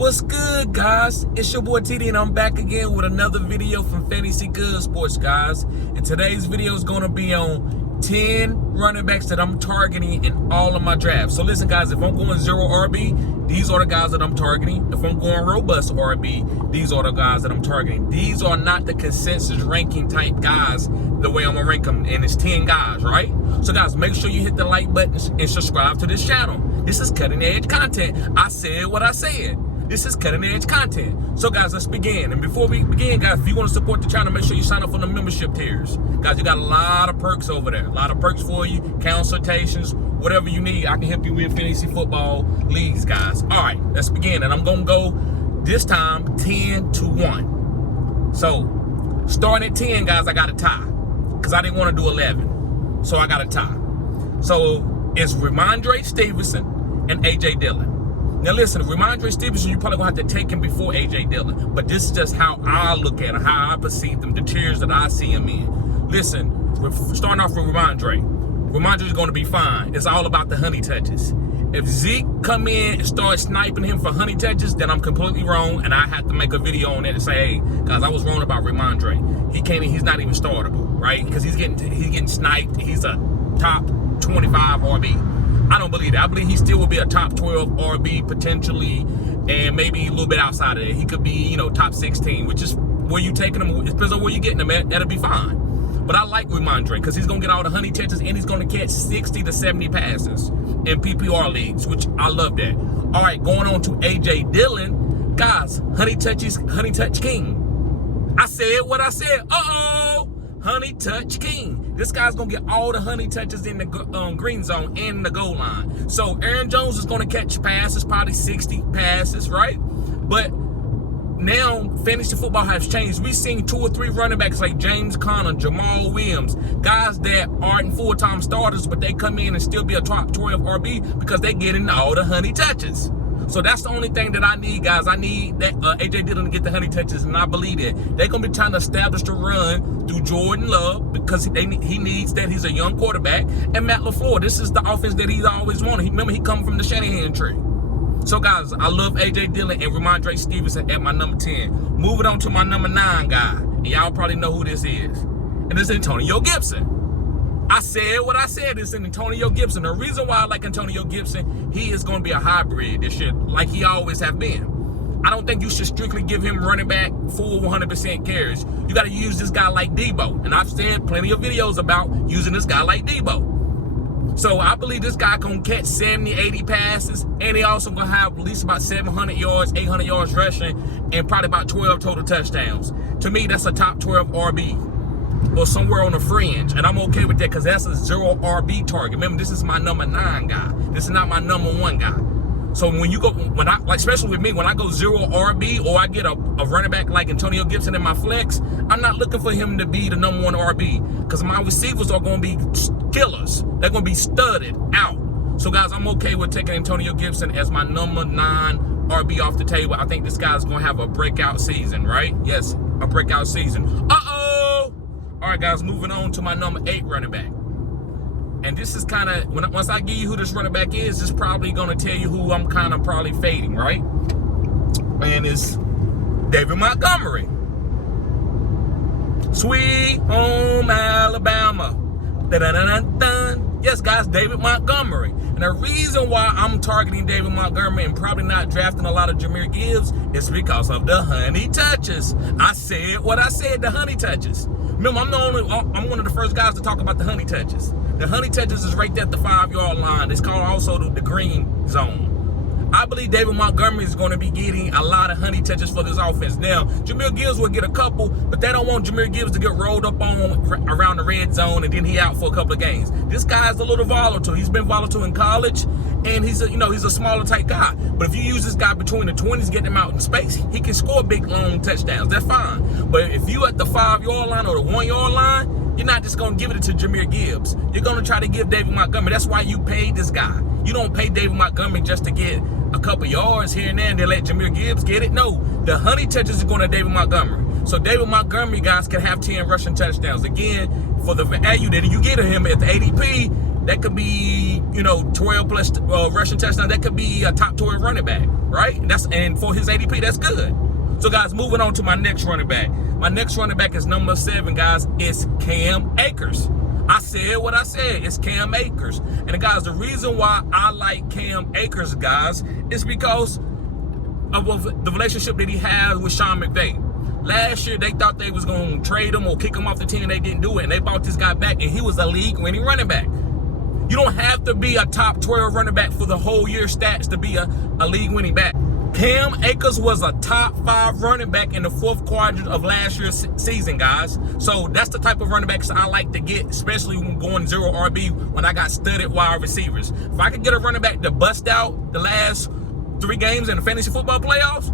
What's good, guys? It's your boy TD, and I'm back again with another video from Fantasy Good Sports, guys. And today's video is going to be on 10 running backs that I'm targeting in all of my drafts. So listen, guys, if I'm going zero RB, these are the guys that I'm targeting. If I'm going robust RB, these are the guys that I'm targeting. These are not the consensus ranking type guys the way I'm going to rank them, and it's 10 guys, right? So, guys, make sure you hit the like button and subscribe to this channel. This is cutting-edge content. I said what I said. This is cutting-edge content. So, guys, let's begin. And before we begin, guys, if you want to support the channel, make sure you sign up for the membership tiers. Guys, you got a lot of perks over there. A lot of perks for you, consultations, whatever you need. I can help you with fantasy football leagues, guys. All right, let's begin. And I'm going to go this time 10-1. So, starting at 10, guys, I got a tie because I didn't want to do 11. So, I got a tie. So, it's Ramondre Stevenson and A.J. Dillon. Now listen, Ramondre Stevenson, you probably gonna have to take him before A.J. Dillon, but this is just how I look at him, how I perceive them, the tiers that I see him in. Listen, we're starting off with Ramondre. Ramondre is gonna be fine. It's all about the honey touches. If Zeke come in and start sniping him for honey touches, then I'm completely wrong, and I have to make a video on it and say, hey, guys, I was wrong about Ramondre. He can't, he's not even startable, right? Because he's getting sniped. He's a top 25 RB. I don't believe that. I believe he still will be a top 12 RB potentially, and maybe a little bit outside of it. He could be, top 16, which is where you taking him. It depends on where you're getting him at. That'll be fine. But I like Ramondre because he's going to get all the honey touches, and he's going to catch 60 to 70 passes in PPR leagues, which I love that. All right, going on to A.J. Dillon. Guys, honey touch king. I said what I said. Uh-oh, honey touch king. This guy's going to get all the honey touches in the green zone and the goal line. So Aaron Jones is going to catch passes, probably 60 passes, right? But now fantasy football has changed. We've seen 2 or 3 running backs like James Conner, Jamal Williams, guys that aren't full-time starters, but they come in and still be a top 12 RB because they're getting all the honey touches. So that's the only thing that I need, guys. I need that A.J. Dillon to get the honey touches, and I believe that. They're going to be trying to establish the run through Jordan Love because he needs that. He's a young quarterback. And Matt LaFleur, this is the offense that he's always wanted. Remember, he come from the Shanahan tree. So, guys, I love A.J. Dillon and Ramondre Stevenson at my number 10. Moving on to my number 9 guy. And y'all probably know who this is. And this is Antonio Gibson. I said what I said. It's Antonio Gibson. The reason why I like Antonio Gibson, he is going to be a hybrid this year, like he always have been. I don't think you should strictly give him running back full 100% carries. You got to use this guy like Debo. And I've said plenty of videos about using this guy like Debo. So I believe this guy going to catch 70, 80 passes, and he also going to have at least about 700 yards, 800 yards rushing, and probably about 12 total touchdowns. To me, that's a top 12 RB. Or somewhere on the fringe, and I'm okay with that because that's a zero RB target. Remember, this is my number 9 guy. This is not my number 1 guy. So when you go, especially with me, when I go zero RB or I get a running back like Antonio Gibson in my flex, I'm not looking for him to be the number 1 RB because my receivers are going to be killers. They're going to be studded out. So guys, I'm okay with taking Antonio Gibson as my number 9 RB off the table. I think this guy's going to have a breakout season, right? Yes, a breakout season. All right, guys, moving on to my number 8 running back. And this is kind of, once I give you who this running back is, it's probably going to tell you who I'm kind of probably fading, right? And it's David Montgomery. Sweet home Alabama. Dun-dun-dun-dun. Yes, guys, David Montgomery. And the reason why I'm targeting David Montgomery and probably not drafting a lot of Jahmyr Gibbs is because of the honey touches. I said what I said, the honey touches. Remember, I'm one of the first guys to talk about the honey touches. The honey touches is right there at the 5-yard line. It's called also the green zone. I believe David Montgomery is going to be getting a lot of honey touches for this offense. Now, Jahmyr Gibbs will get a couple, but they don't want Jahmyr Gibbs to get rolled up on around the red zone and then he out for a couple of games. This guy's a little volatile. He's been volatile in college, and he's a smaller type guy. But if you use this guy between the 20s, get him out in space, he can score big, long touchdowns. That's fine. But if you at the 5-yard line or the 1-yard line, you're not just going to give it to Jahmyr Gibbs. You're going to try to give David Montgomery. That's why you paid this guy. You don't pay David Montgomery just to get a couple yards here and there and then let Jahmyr Gibbs get it. No, the honey touches is going to David Montgomery. So David Montgomery, guys, can have 10 rushing touchdowns. Again, for the value that you get of him at the ADP, That could be, 12 plus rushing touchdowns. That could be a top 12 running back, right? And for his ADP, that's good. So, guys, moving on to my next running back. My next running back is number 7, guys. It's Cam Akers. I said what I said. It's Cam Akers. And, guys, the reason why I like Cam Akers, guys, is because of the relationship that he has with Sean McVay. Last year, they thought they was going to trade him or kick him off the team. They didn't do it, and they brought this guy back, and he was a league-winning running back. You don't have to be a top 12 running back for the whole year stats to be a league-winning back. Cam Akers was a top 5 running back in the 4th quadrant of last year's season, guys. So that's the type of running backs I like to get, especially when going 0 RB when I got studded wide receivers. If I could get a running back to bust out the last 3 games in the fantasy football playoffs,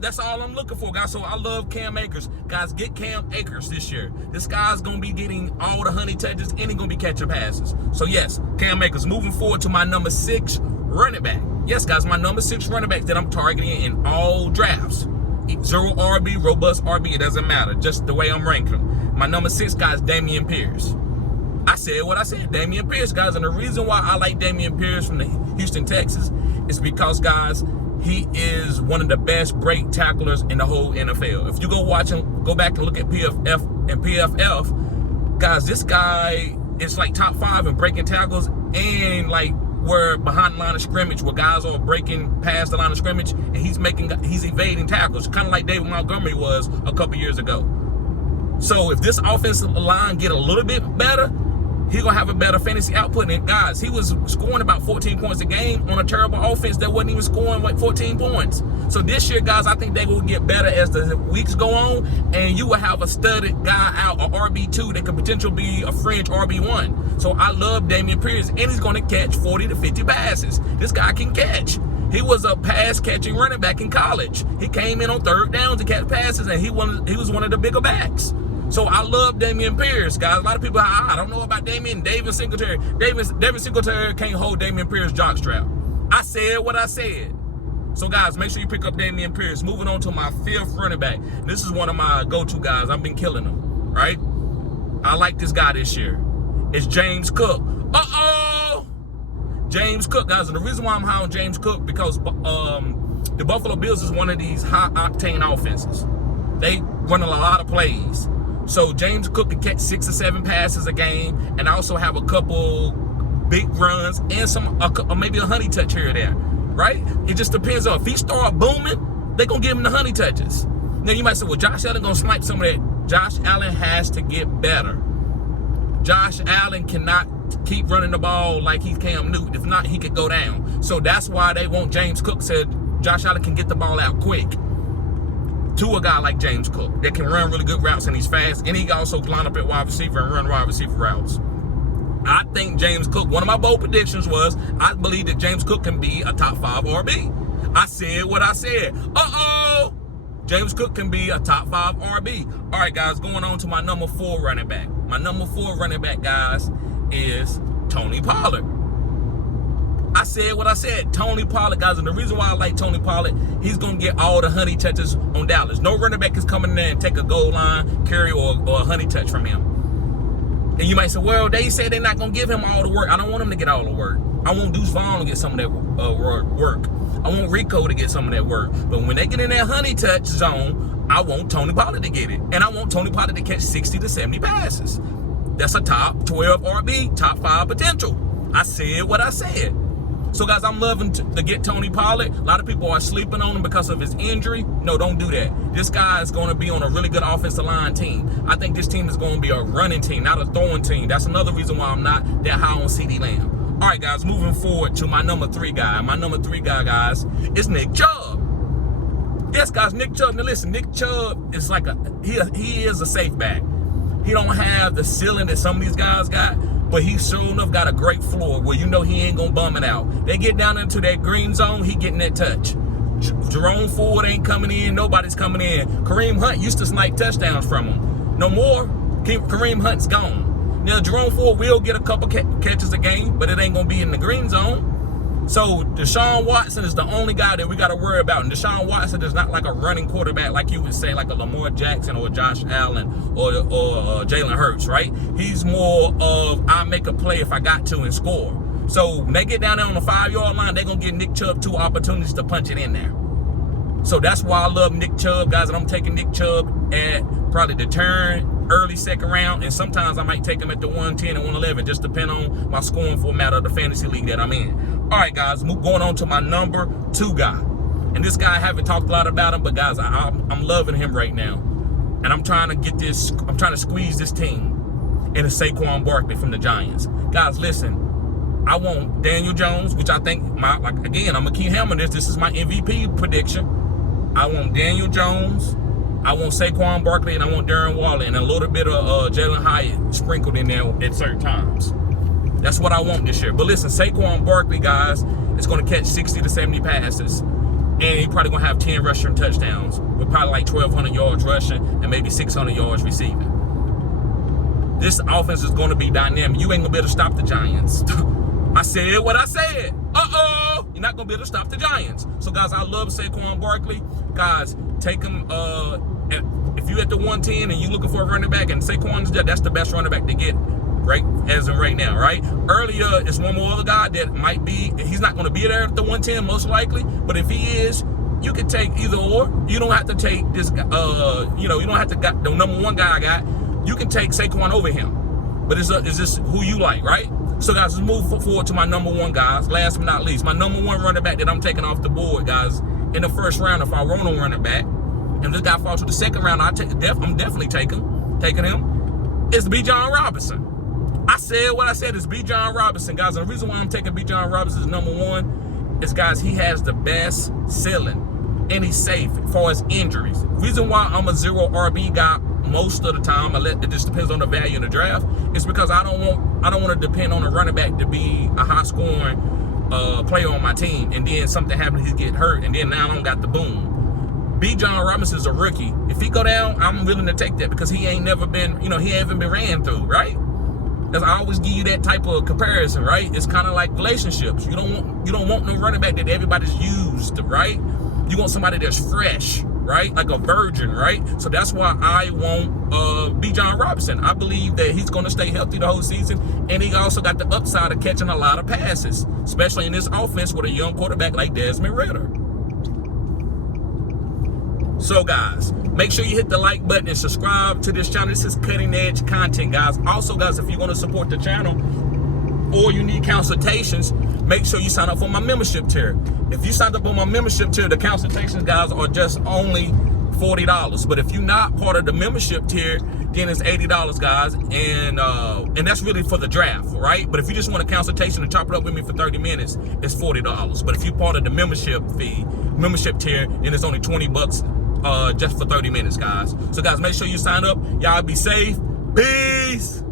that's all I'm looking for, guys. So I love Cam Akers. Guys, get Cam Akers this year. This guy's going to be getting all the honey touches, and he's going to be catching passes. So, yes, Cam Akers. Moving forward to my number 6 running back. Yes, guys, my number 6 running back that I'm targeting in all drafts. 0 RB, robust RB, it doesn't matter. Just the way I'm ranking them. My number 6, guys, Dameon Pierce. I said what I said, Dameon Pierce, guys. And the reason why I like Dameon Pierce from the Houston Texans is because, guys, he is one of the best break tacklers in the whole NFL. If you go back and look at PFF and PFF, guys, this guy is like top 5 in breaking tackles, and like where behind the line of scrimmage, where guys are breaking past the line of scrimmage, and he's evading tackles, kind of like David Montgomery was a couple years ago. So if this offensive line get a little bit better, he's going to have a better fantasy output. And, guys, he was scoring about 14 points a game on a terrible offense that wasn't even scoring like 14 points. So this year, guys, I think they will get better as the weeks go on, and you will have a studded guy out, a RB2 that could potentially be a fringe RB1. So I love Dameon Pierce, and he's going to catch 40 to 50 passes. This guy can catch. He was a pass-catching running back in college. He came in on 3rd down to catch passes, and he was one of the bigger backs. So I love Dameon Pierce, guys. A lot of people, I don't know about David Singletary. David Singletary can't hold Dameon Pierce jockstrap. I said what I said. So, guys, make sure you pick up Dameon Pierce. Moving on to my 5th running back. This is one of my go-to guys. I've been killing him, right? I like this guy this year. It's James Cook. James Cook, guys. And the reason why I'm high on James Cook, because the Buffalo Bills is one of these high-octane offenses. They run a lot of plays. So James Cook can catch 6 or 7 passes a game, and also have a couple big runs and maybe a honey touch here or there, right? It just depends on if he start booming, they're gonna give him the honey touches. Now you might say, well, Josh Allen gonna snipe some of that. Josh Allen has to get better. Josh Allen cannot keep running the ball like he's Cam Newton. If not, he could go down. So that's why they want James Cook. Said Josh Allen can get the ball out quick to a guy like James Cook that can run really good routes, and he's fast, and he can also line up at wide receiver and run wide receiver routes. I think James Cook, one of my bold predictions was, I believe that James Cook can be a top 5 RB. I said what I said. James Cook can be a top 5 RB. All right, guys, going on to my number 4 running back. My number 4 running back, guys, is Tony Pollard. I said what I said, Tony Pollard, guys, and the reason why I like Tony Pollard, he's going to get all the honey touches on Dallas. No running back is coming in there and take a goal line carry or a honey touch from him. And you might say, well, they said they're not going to give him all the work. I don't want him to get all the work. I want Deuce Vaughn to get some of that work. I want Rico to get some of that work. But when they get in that honey touch zone, I want Tony Pollard to get it. And I want Tony Pollard to catch 60 to 70 passes. That's a top 12 RB, top 5 potential. I said what I said. So, guys, I'm loving to get Tony Pollard. A lot of people are sleeping on him because of his injury. No, don't do that. This guy is going to be on a really good offensive line team. I think this team is going to be a running team, not a throwing team. That's another reason why I'm not that high on CeeDee Lamb. All right, guys, moving forward to my number 3 guy. My number 3 guy, guys, is Nick Chubb. Yes, guys, Nick Chubb. Now, listen, Nick Chubb is like he is a safe back. He don't have the ceiling that some of these guys got, but he sure enough got a great floor where you know he ain't gonna bum it out. They get down into that green zone, he getting that touch. Jerome Ford ain't coming in, nobody's coming in. Kareem Hunt used to snipe touchdowns from him. No more, Kareem Hunt's gone. Now, Jerome Ford will get a couple catches a game, but it ain't gonna be in the green zone. So Deshaun Watson is the only guy that we got to worry about. And Deshaun Watson is not like a running quarterback like you would say, like a Lamar Jackson or Josh Allen or Jalen Hurts, right? He's more of, I make a play if I got to and score. So when they get down there on the 5-yard line, they're going to give Nick Chubb 2 opportunities to punch it in there. So that's why I love Nick Chubb, guys. And I'm taking Nick Chubb at probably the turn, early second round, and sometimes I might take him at the 110 and 111, just depending on my scoring format of the fantasy league that I'm in. All right, guys, going on to my number 2 guy. And this guy, I haven't talked a lot about him, but guys, I'm loving him right now. And I'm trying to squeeze this team. And it's Saquon Barkley from the Giants. Guys, listen, I want Daniel Jones, which I think, again, I'm going to keep hammering this. This is my MVP prediction. I want Daniel Jones, I want Saquon Barkley, and I want Darren Waller, and a little bit of Jalen Hyatt sprinkled in there at certain times. That's what I want this year. But listen, Saquon Barkley, guys, is going to catch 60 to 70 passes, and he's probably going to have 10 rushing touchdowns with probably like 1,200 yards rushing and maybe 600 yards receiving. This offense is going to be dynamic. You ain't going to be able to stop the Giants. I said what I said. Uh-oh. You're not going to be able to stop the Giants. So, guys, I love Saquon Barkley. Guys, take him. If you're at the 110 and you're looking for a running back and Saquon's there, that's the best running back to get, right, as of right now, right? Earlier, it's one more other guy that might be, he's not going to be there at the 110 most likely, but if he is, you can take either or. You don't have to take this guy, you don't have to get the number 1 guy I got. You can take Saquon over him. But it's just who you like, right? So, guys, let's move forward to my number 1, guys. Last but not least, my number 1 running back that I'm taking off the board, guys, in the first round, if I run on running back, and this guy falls to the second round, I'm definitely taking him. It's Bijan Robinson. I said what I said. It's Bijan Robinson, guys. And the reason why I'm taking Bijan Robinson as number 1 is, guys, he has the best ceiling, and he's safe as far as injuries. Reason why I'm a 0 RB guy most of the time, it just depends on the value in the draft, is because I don't want to depend on a running back to be a high scoring player on my team, and then something happens, he get hurt, and then now I don't got the boom. Bijan Robinson is a rookie. If he go down, I'm willing to take that because he ain't never been, he haven't been ran through, right? Because I always give you that type of comparison, right? It's kind of like relationships. You don't want no running back that everybody's used, right? You want somebody that's fresh, right? Like a virgin, right? So that's why I want Bijan Robinson. I believe that he's going to stay healthy the whole season, and he also got the upside of catching a lot of passes, especially in this offense with a young quarterback like Desmond Ridder. So, guys, make sure you hit the like button and subscribe to this channel. This is cutting edge content, guys. Also, guys, if you're going to support the channel or you need consultations, make sure you sign up for my membership tier. If you signed up on my membership tier, the consultations, guys, are just only $40. But if you're not part of the membership tier, then it's $80, guys. And that's really for the draft, right? But if you just want a consultation and chop it up with me for 30 minutes, it's $40. But if you're part of the membership tier, then it's only $20 just for 30 minutes, guys. So, guys, make sure you sign up. Y'all be safe. Peace.